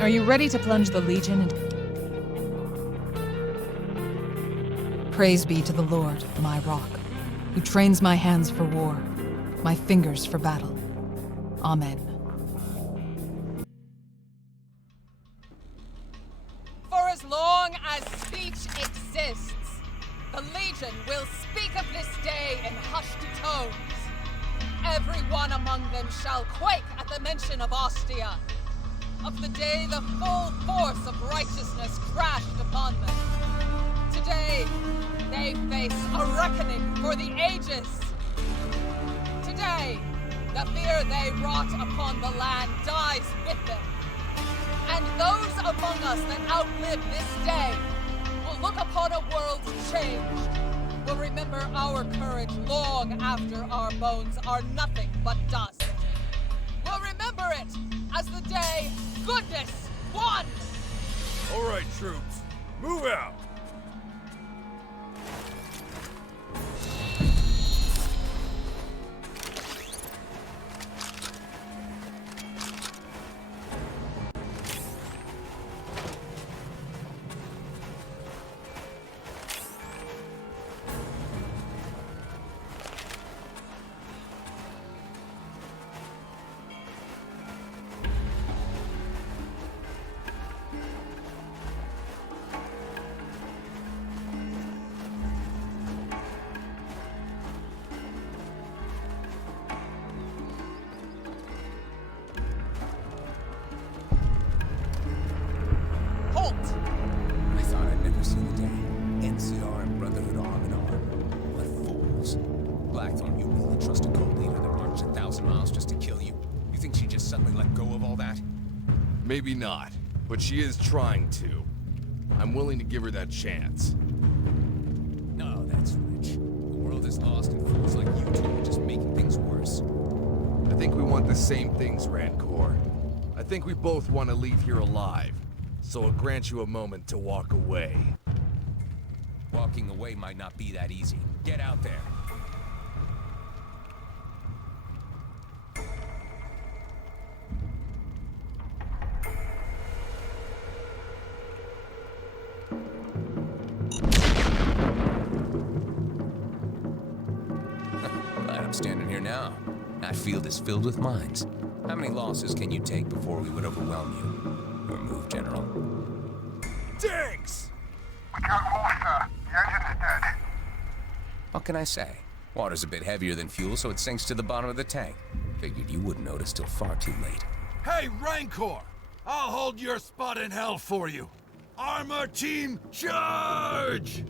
Are you ready to plunge the Legion into... Praise be to the Lord, my rock, who trains my hands for war, my fingers for battle. Amen. For as long as speech exists, the Legion will speak of this day in hushed tones. Everyone among them shall quake at the mention of Ostia, of the day the full force of righteousness crashed upon them. Today, they face a reckoning for the ages. Today, the fear they wrought upon the land dies with them. And those among us that outlive this day will look upon a world changed, will remember our courage long after our bones are nothing but dust. We'll remember it as the day goodness won! All right, troops, move out! Maybe not, but she is trying to. I'm willing to give her that chance. No, that's rich. The world is lost and fools like you two are just making things worse. I think we want the same things, Rancor. I think we both want to leave here alive, so I'll grant you a moment to walk away. Walking away might not be that easy. Get out there. Standing here now. That field is filled with mines. How many losses can you take before we would overwhelm you? Your move, General. Tanks! We can't move, sir. The engine's dead. What can I say? Water's a bit heavier than fuel, so it sinks to the bottom of the tank. Figured you wouldn't notice till far too late. Hey, Rancor! I'll hold your spot in hell for you. Armor team, charge!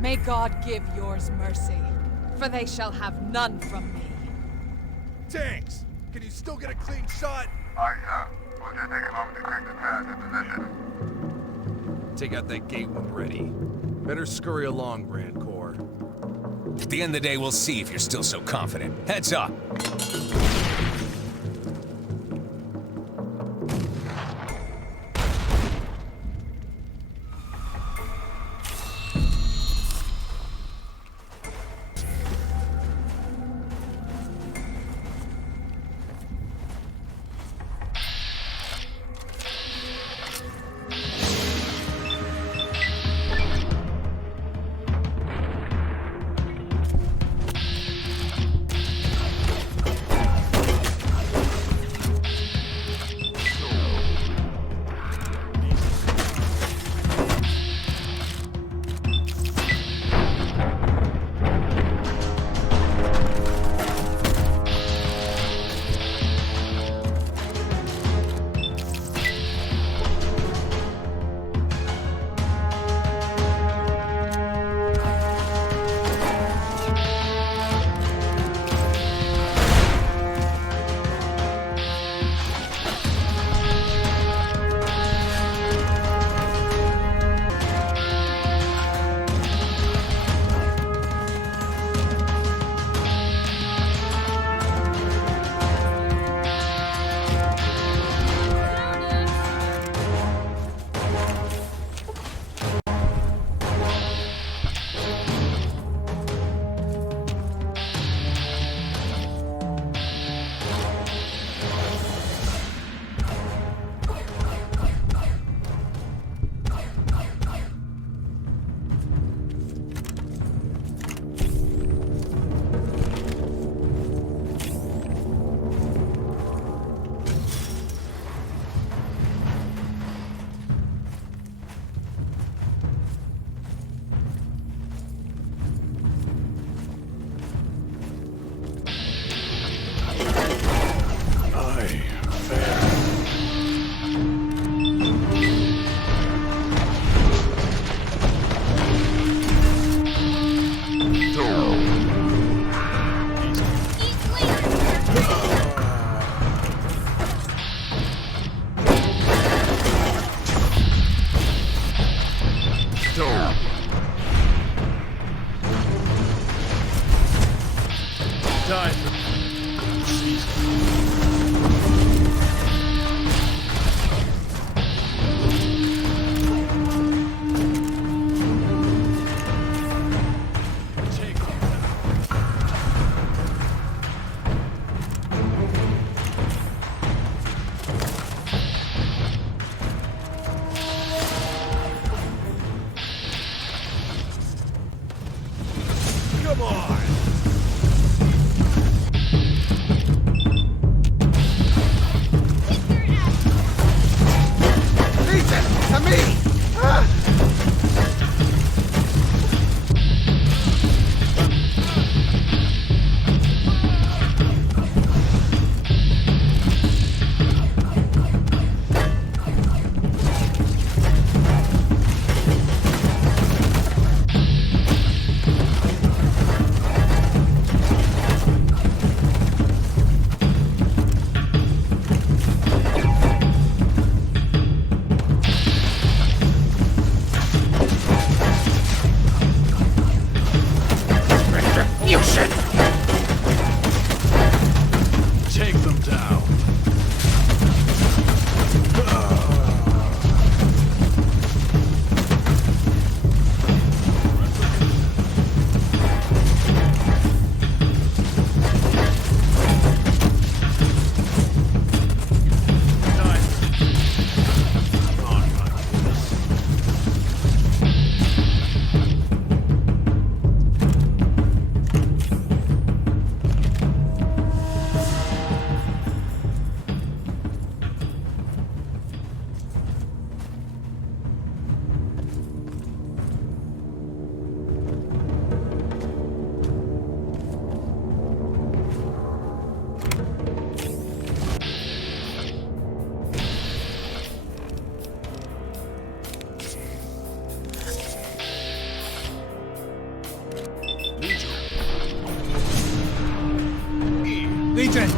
May God give yours mercy, for they shall have none from me. Tanks! Can you still get a clean shot? Aye, sir. We'll just take a moment to quick prepare the position. Take out that gate when ready. Better scurry along, Rancor. At the end of the day, we'll see if you're still so confident. Heads up!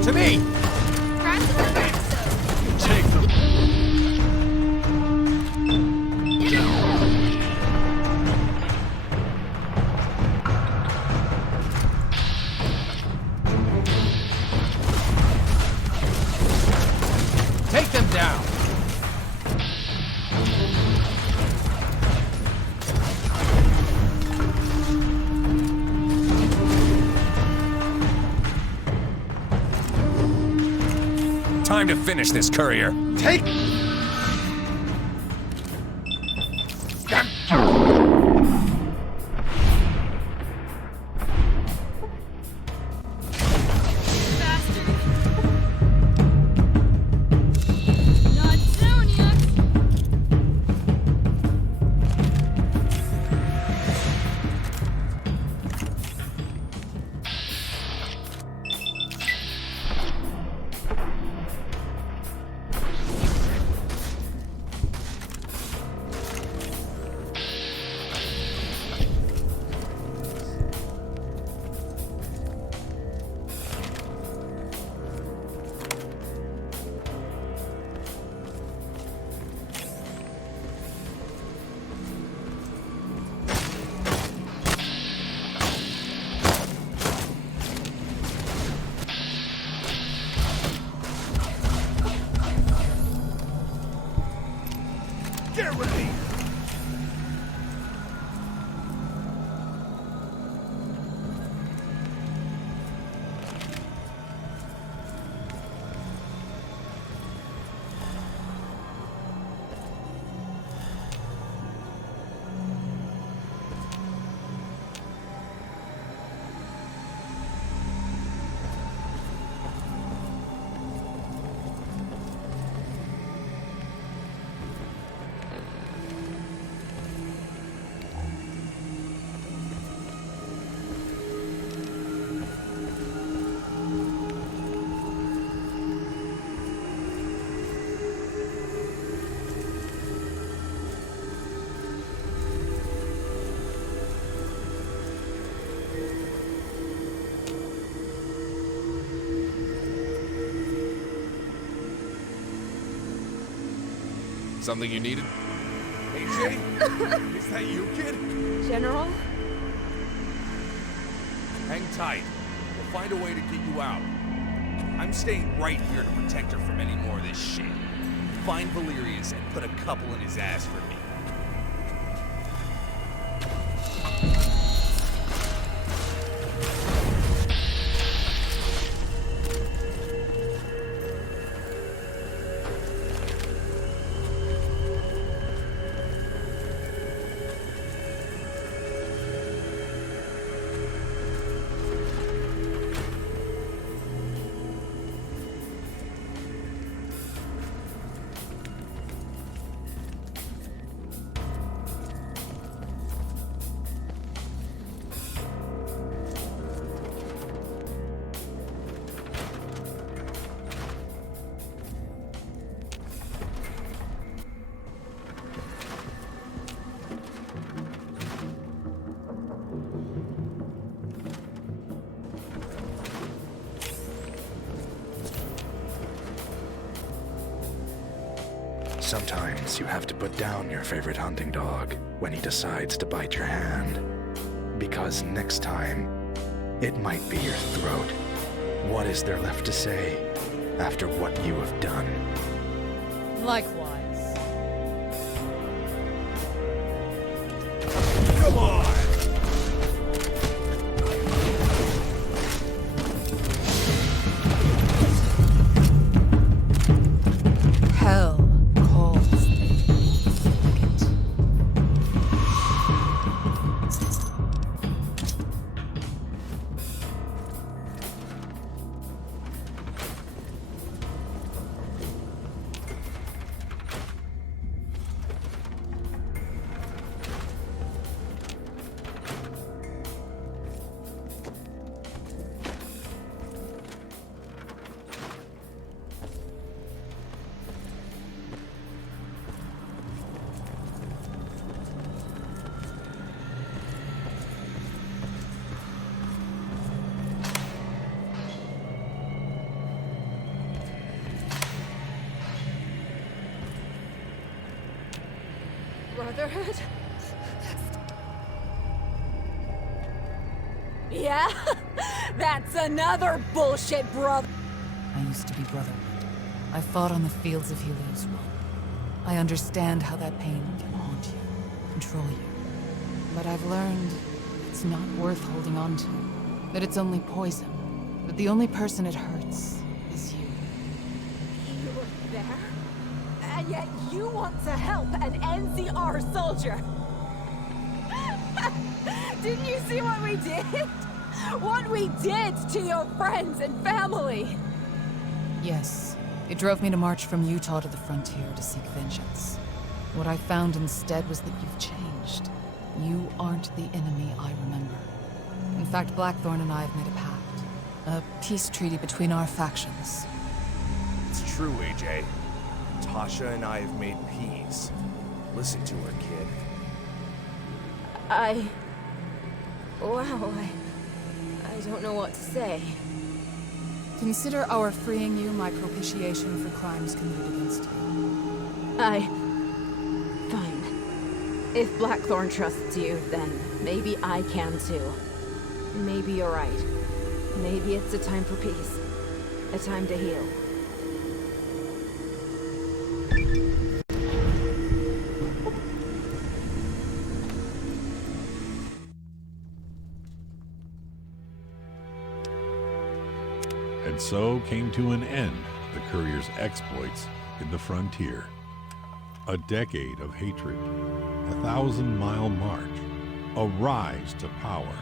To me! Take them. Take them down! Time to finish this courier. Take... Get ready! Something you needed? AJ? Is that you, kid? General? Hang tight. We'll find a way to get you out. I'm staying right here to protect her from any more of this shit. Find Valerius and put a couple in his ass for me. Sometimes you have to put down your favorite hunting dog when he decides to bite your hand. Because next time, it might be your throat. What is there left to say after what you have done? Likewise. Come on! Hell calls. Brotherhood? Yeah? That's another bullshit, brother. I used to be Brotherhood. I fought on the fields of Helios 1. I understand how that pain can haunt you, control you. But I've learned it's not worth holding on to. That it's only poison. That the only person it hurts is you. You were there? And yet you want to help an NCR soldier! Didn't you see what we did? What we did to your friends and family! Yes. It drove me to march from Utah to the frontier to seek vengeance. What I found instead was that you've changed. You aren't the enemy I remember. In fact, Blackthorn and I have made a pact. A peace treaty between our factions. It's true, AJ. Tasha and I have made peace. Listen to her, kid. Wow, I don't know what to say. Consider our freeing you my propitiation for crimes committed against you. Fine. If Blackthorn trusts you, then maybe I can too. Maybe you're right. Maybe it's a time for peace. A time to heal. And so came to an end the courier's exploits in the frontier. A decade of hatred, a 1,000-mile march, a rise to power.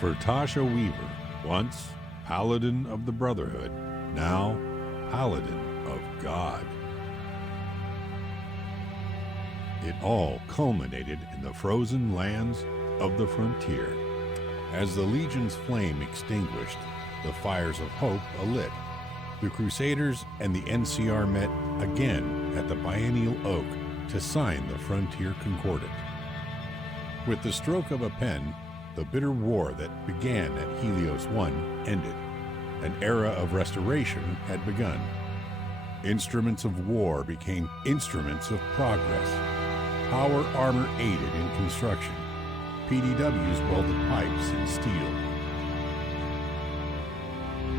For Tasha Weaver, once Paladin of the Brotherhood, now Paladin of God. It all culminated in the frozen lands of the frontier. As the Legion's flame extinguished, the fires of hope alit. The Crusaders and the NCR met again at the Biennial Oak to sign the Frontier Concordat. With the stroke of a pen, the bitter war that began at Helios 1 ended. An era of restoration had begun. Instruments of war became instruments of progress. Power armor aided in construction. PDWs welded pipes in steel.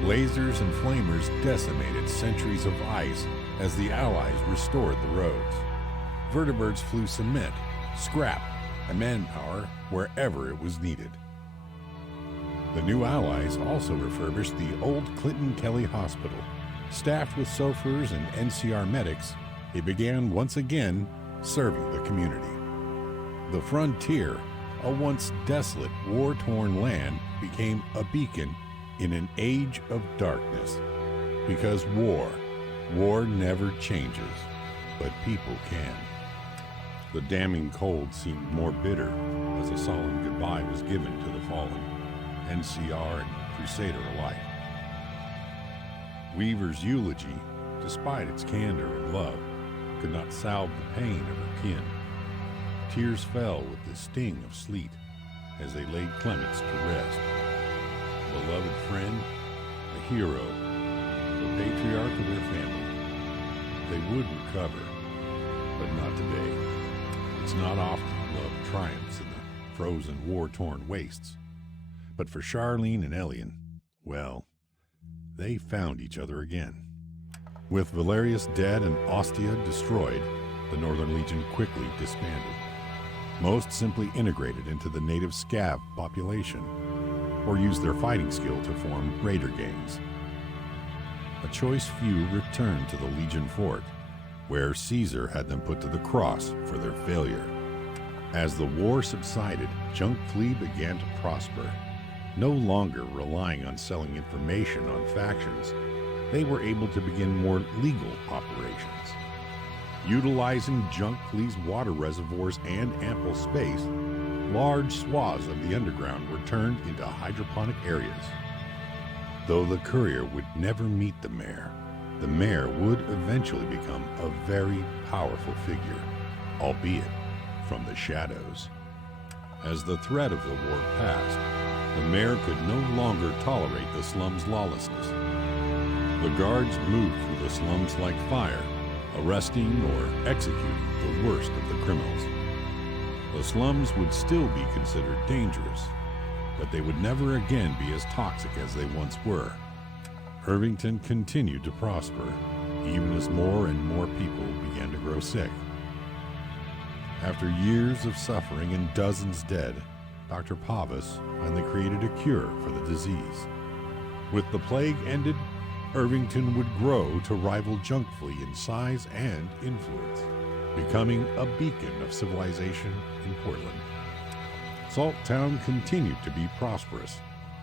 Lasers and flamers decimated centuries of ice as the Allies restored the roads. Vertibirds flew cement, scrap, and manpower wherever it was needed. The new Allies also refurbished the old Clinton Kelly Hospital. Staffed with SOFRs and NCR medics, it began once again serving the community. The frontier, a once desolate, war-torn land, became a beacon in an age of darkness. Because war never changes, but people can. The damning cold seemed more bitter as a solemn goodbye was given to the fallen, NCR and Crusader alike. Weaver's eulogy, despite its candor and love, could not salve the pain of her kin. Tears fell with the sting of sleet as they laid Clements to rest. Beloved friend, a hero, the patriarch of their family. They would recover, but not today. It's not often love triumphs in the frozen, war-torn wastes. But for Charlene and Elian, well, they found each other again. With Valerius dead and Ostia destroyed, the Northern Legion quickly disbanded. Most simply integrated into the native Scav population, or used their fighting skill to form raider gangs. A choice few returned to the Legion fort, where Caesar had them put to the cross for their failure. As the war subsided, Junk Flea began to prosper. No longer relying on selling information on factions, they were able to begin more legal operations. Utilizing Junk Flea's water reservoirs and ample space, large swaths of the underground were turned into hydroponic areas. Though the courier would never meet the mayor would eventually become a very powerful figure, albeit from the shadows. As the threat of the war passed, the mayor could no longer tolerate the slums' lawlessness. The guards moved through the slums like fire, arresting or executing the worst of the criminals. The slums would still be considered dangerous, but they would never again be as toxic as they once were. Irvington continued to prosper, even as more and more people began to grow sick. After years of suffering and dozens dead, Dr. Pavus finally created a cure for the disease. With the plague ended, Irvington would grow to rival Junkfleet in size and influence, becoming a beacon of civilization in Portland. Salt Town continued to be prosperous,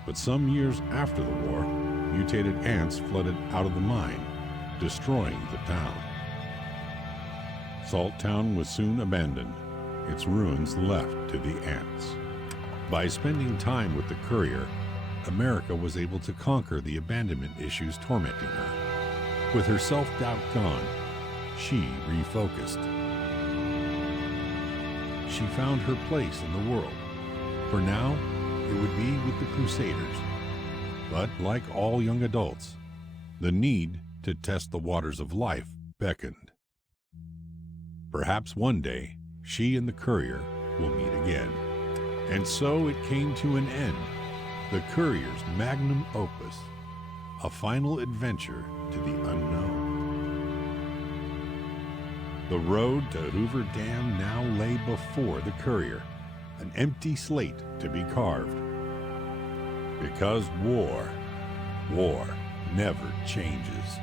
but some years after the war, mutated ants flooded out of the mine, destroying the town. Salt Town was soon abandoned, its ruins left to the ants. By spending time with the Courier, America was able to conquer the abandonment issues tormenting her. With her self-doubt gone, she refocused. She found her place in the world. For now, it would be with the Crusaders. But like all young adults, the need to test the waters of life beckoned. Perhaps one day, she and the Courier will meet again. And so it came to an end. The Courier's magnum opus, a final adventure to the unknown. The road to Hoover Dam now lay before the Courier, an empty slate to be carved. Because war never changes.